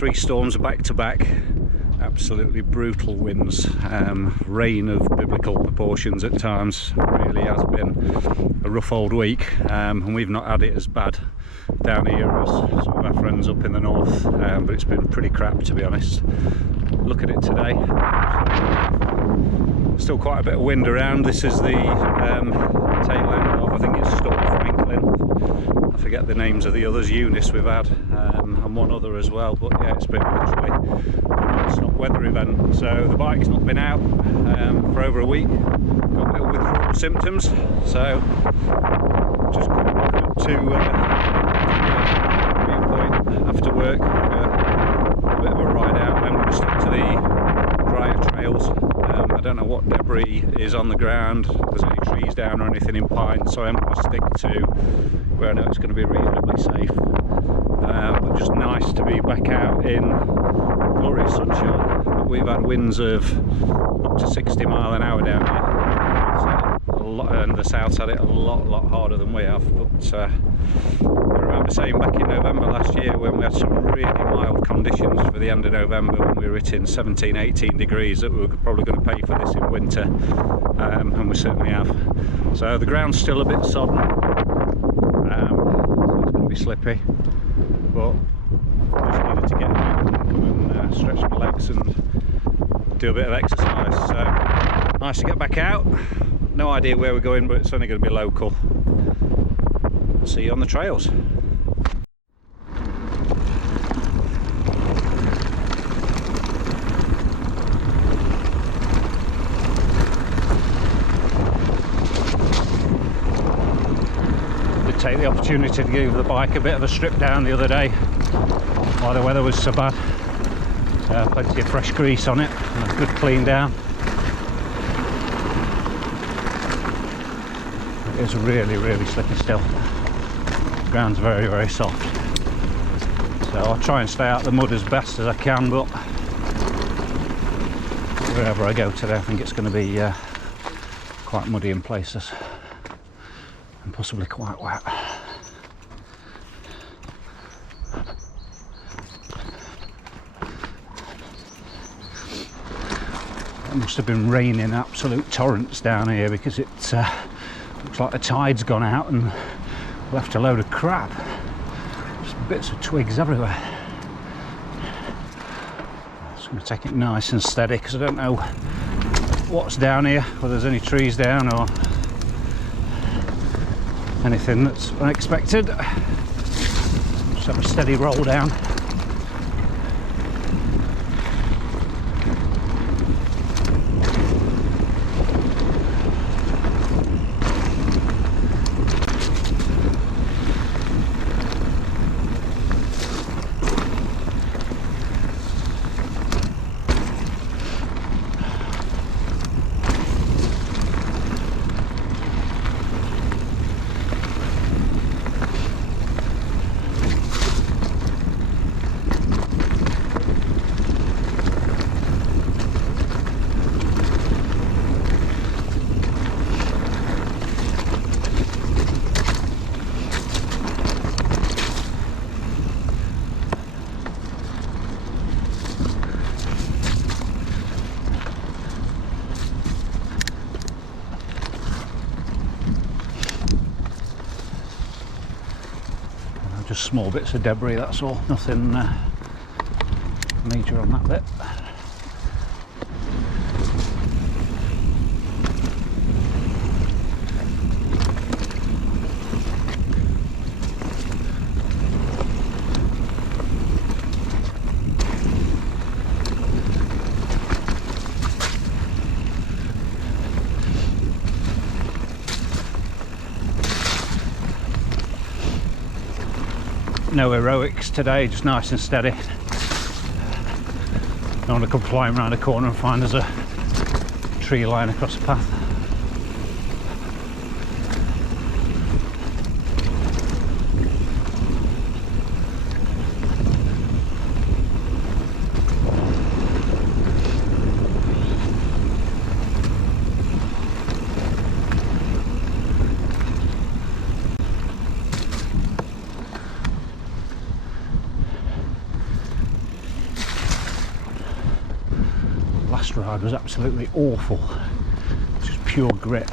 3 storms back to back. Absolutely brutal winds, rain of biblical proportions at times. Really has been a rough old week, and we've not had it as bad down here as some of our friends up in the north, but it's been pretty crap, to be honest. Look at it today. Still quite a bit of wind around. This is the tail end of, I think it's Storm Franklin. I forget the names of the others. Eunice we've had, and one other as well, but yeah, it's been literally a non-stop weather event. So the bike's not been out for over a week. Got a bit of withdrawal symptoms, so just to viewpoint after work, a bit of a ride out. I'm going to stick to the drier trails. I don't know what debris is on the ground, if there's any trees down or anything in pines, so I'm going to stick to where I know it's going to be reasonably safe. But just nice to be back out in glorious sunshine. We've had winds of up to 60 mile an hour down here, a lot, and the south's had it a lot harder than we have. But I remember saying back in November last year, when we had some really mild conditions for the end of November, when we were hitting 17-18 degrees, that we were probably going to pay for this in winter, and we certainly have. So the ground's still a bit sodden, so it's going to be slippy, but I just needed to get out and come and stretch my legs and do a bit of exercise. So nice to get back out. No idea where we're going, but it's only going to be local. See you on the trails. Take the opportunity to give the bike a bit of a strip down the other day while the weather was so bad. Plenty of fresh grease on it and a good clean down. It is really slippy still. The ground's very soft, so I'll try and stay out of the mud as best as I can, but wherever I go today I think it's going to be quite muddy in places and possibly quite wet. It must have been raining absolute torrents down here, because it looks like the tide's gone out and left a load of crap. Just bits of twigs everywhere. I'm just going to take it nice and steady, because I don't know what's down here, whether there's any trees down or anything that's unexpected. Just have a steady roll down. Just small bits of debris, that's all. Nothing major on that bit. No heroics today, just nice and steady. Don't want to come flying around a corner and find there's a tree line across the path. tide was absolutely awful, just pure grit.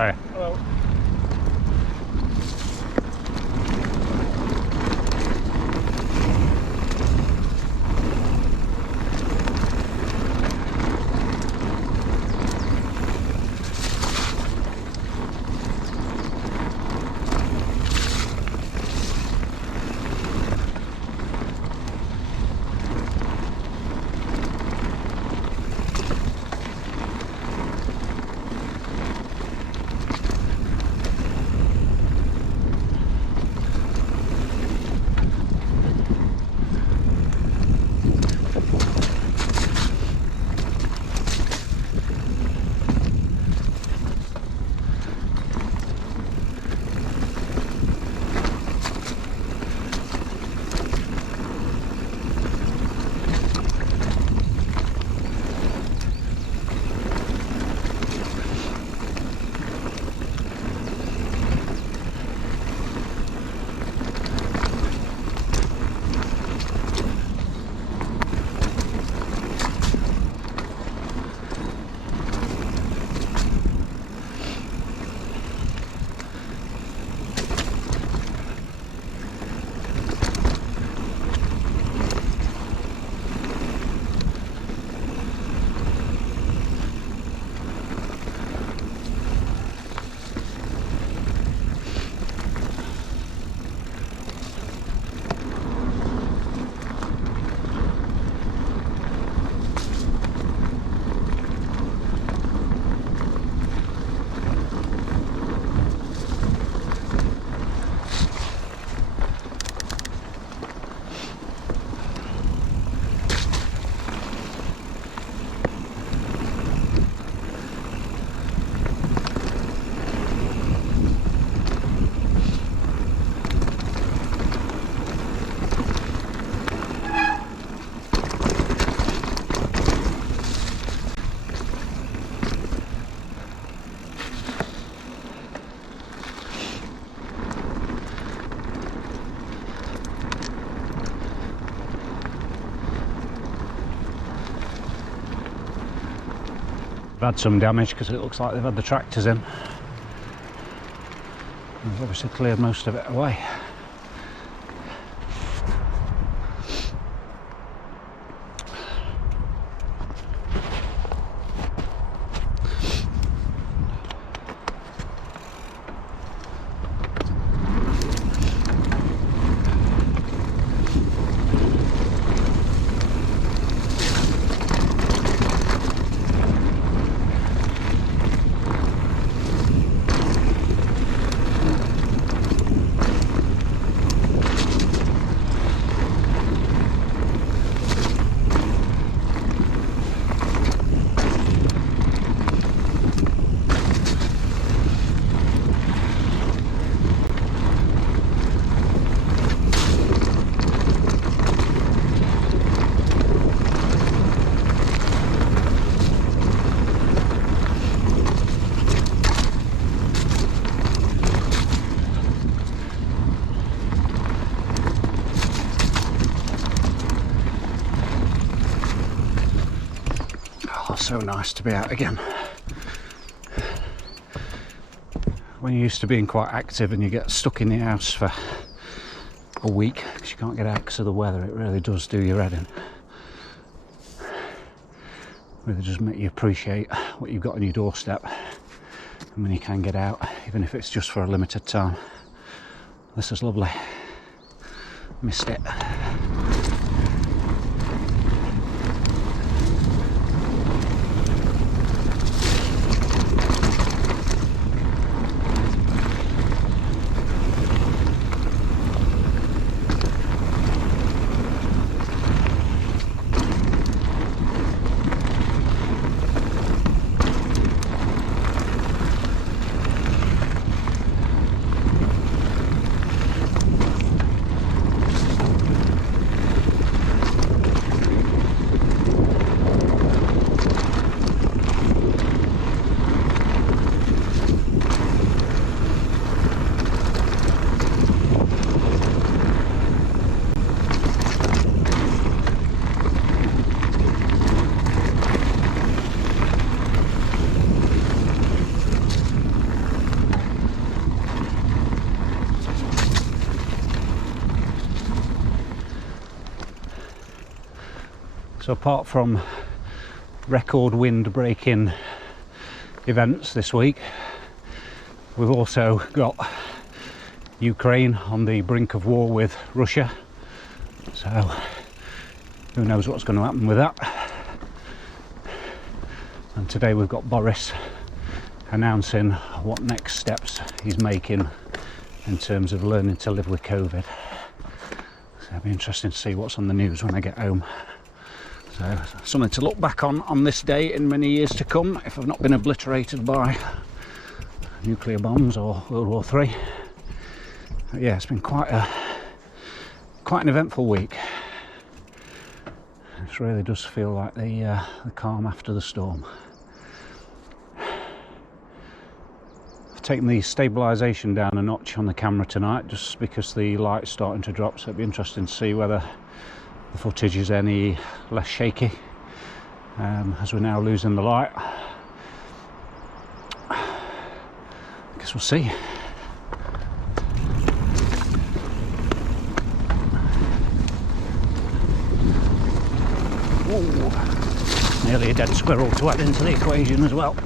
Hi. Hello. They've had some damage because it looks like they've had the tractors in. They've obviously cleared most of it away. So nice to be out again. when you're used to being quite active and you get stuck in the house for a week because you can't get out because of the weather, it really does do your head in. Really does make you appreciate what you've got on your doorstep and when you can get out, even if it's just for a limited time. This is lovely. Missed it. So apart from record wind breaking events this week, we've also got Ukraine on the brink of war with Russia, so who knows what's going to happen with that. And today we've got Boris announcing what next steps he's making in terms of learning to live with COVID. So it'll be interesting to see what's on the news when I get home. So something to look back on this day in many years to come, if I've not been obliterated by nuclear bombs or World War III. But yeah, it's been quite an eventful week. It really does feel like the calm after the storm. I've taken the stabilisation down a notch on the camera tonight just because the light's starting to drop, so it'd be interesting to see whether the footage is any less shaky as we're now losing the light. I guess we'll see. Ooh, nearly a dead squirrel to add into the equation as well.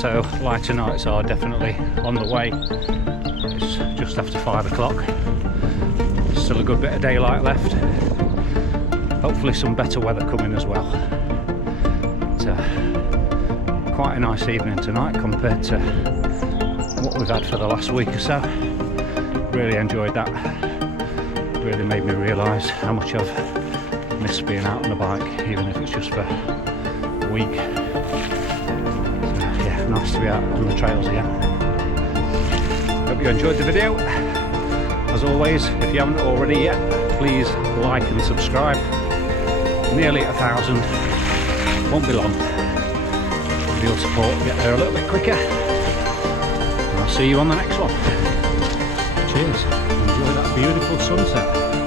so lighter nights are definitely on the way. It's just after 5 o'clock. Still a good bit of daylight left. Hopefully some better weather coming as well. But, quite a nice evening tonight compared to what we've had for the last week or so. Really enjoyed that. Really made me realise how much I've missed being out on a bike, even if it's just for a week. So, yeah, nice to be out on the trails again. Hope you enjoyed the video. As always, if you haven't already yet, please like and subscribe. Nearly 1,000, won't be long. With your support, get there a little bit quicker. I'll see you on the next one. Cheers. Enjoy that beautiful sunset.